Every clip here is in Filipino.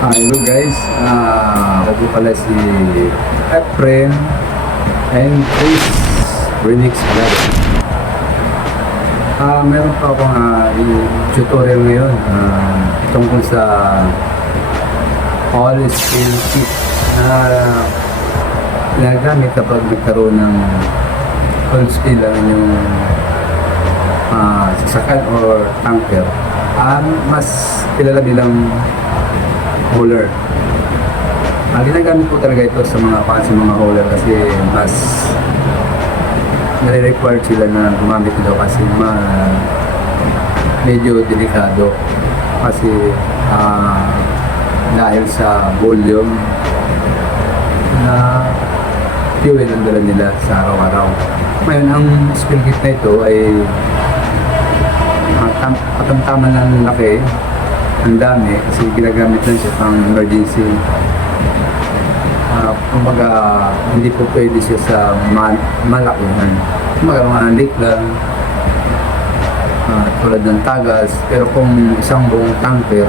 Hello guys, ako po pala si Efren and Chris Remix Vlog. Meron pa akong tutorial ngayon tungkol sa all skill kit na ginagamit kapag nagkaroon ng all skill ang inyong sasakyan or tanker. Mas kilala bilang hauler. Ginagamit po talaga ito sa mga mga hauler kasi mas nare-required sila na gumamit ito kasi medyo delikado kasi dahil sa volume na fuel ang dala nila sa araw-araw. Ngayon, ang spill kit na ito ay katamtaman ng laki, ang dami kasi ginagamit lang siya pang emergency. Kumbaga hindi po pwede siya sa malakihan. Kumbaga mga leak lang, tulad ng tagas. Pero kung isang buong tanker,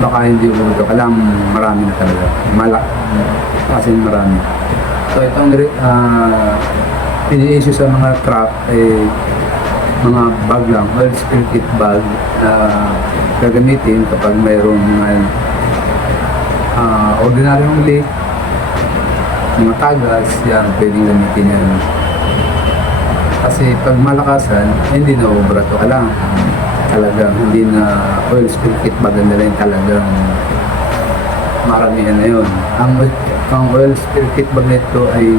baka hindi mo kailangan marami na talaga. Kasi marami. So itong ini-issue sa mga truck mga bag lang, oil spill kit bag na gagamitin kapag mayroong ordinaryong leak, mga tagas, yan, pwedeng gamitin yan. Kasi pag malakasan, hindi na obra to lang. Talagang hindi na oil spill kit bag na lang, talagang maramihan na yun. Ang oil spill kit bag nito ay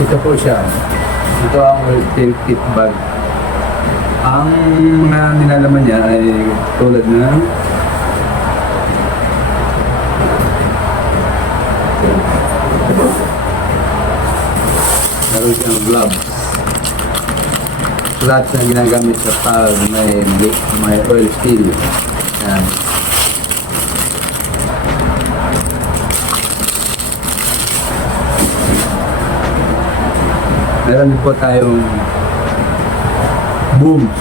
ito po siya. Ito ang oil spill kit bag. Ang mga nilalaman niya ay tulad ng meron siyang gloves. Gloves na ginagamit sa pag may oil spill. Yan. Meron din po tayong booms.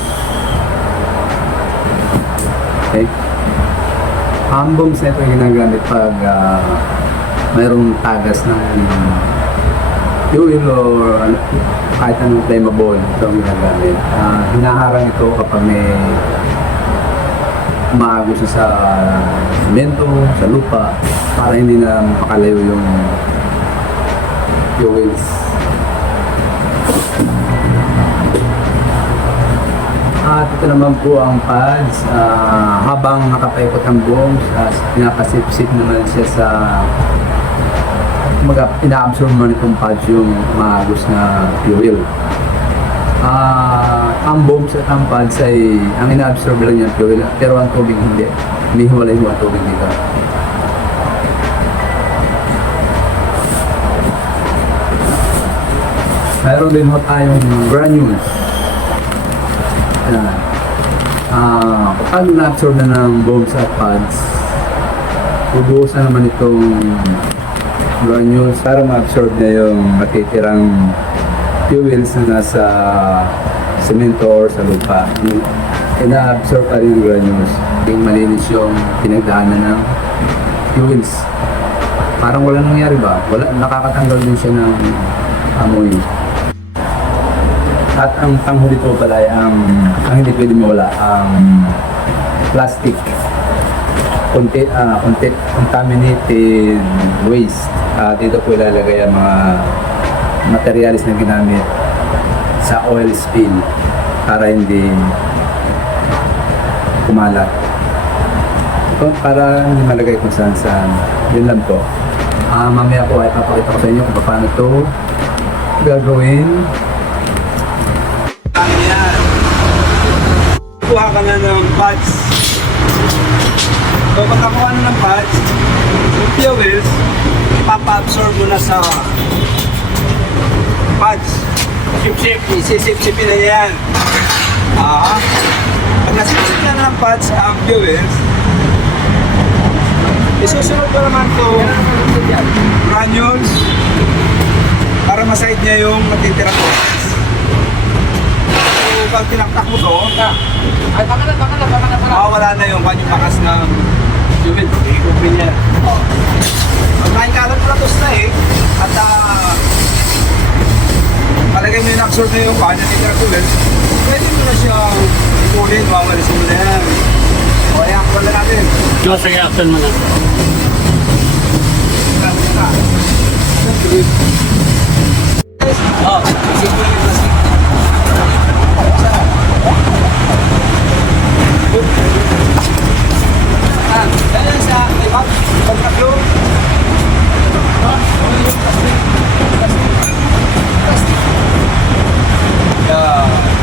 Okay? Ang booms na ito ginagamit pag mayroong tagas ng fuel or kahit anong flammable, ito ang ginagamit. Hinaharang ito kapag may umaagos sa semento, sa lupa, para hindi na makalayo yung fuels. At ito naman po ang pads. Habang nakapaikot ang booms, pinapasip-sip naman siya sa ina-absorb naman itong pads yung maagos na fuel. Ang booms at ang pads ay ang ina-absorb lang yung fuel, pero ang tubig hindi. Humihiwalay mo ang tubig dito. Mayroon din ho tayong granules. Kapag na-absorb na ng booms at pads, bubuhusan naman itong granules para ma-absorb na yung matitirang fuels na nasa semento or sa lupa. Ina-absorb pa rin yung granules. Yung malinis yung pinagdaanan ng fuels. Parang wala nangyari ba? Nakakatanggal din siya ng amoy. At ang panghuli po pala ay ang hindi pwede mawala ang plastic, contaminated waste. Dito po ilalagay ang mga materialis na ginamit sa oil spill para hindi kumalat. Ito para hindi malagay kung saan saan. Yun lang po. Mamaya po ay papakita ko sa inyo kung paano ito gagawin. Kuha ka na ng pads. So pag nakuha na ng pads, yung fuels, ipapa-absorb mo na sa pads. Isisip-sipin na yan. Pag nasipsip na ng pads ang fuels, isusunod ko naman itong granules para maside niya yung natitirang pads. So pag tinaktak mo to, Ay, baka na. mawawala na yung kanyang bakas ng fuel. Ikupin niya. Oh. Pag nakikalat platos na eh, at palagay mo yung absorb na yung kanya ni fuel, pwede mo na siyang kunin, mawalisin mo na yan. O, ayan, pala natin. Sige, after mo na. Oh, isip mo yung plastic. Dahil sa ibang pagkaklo. Yeah.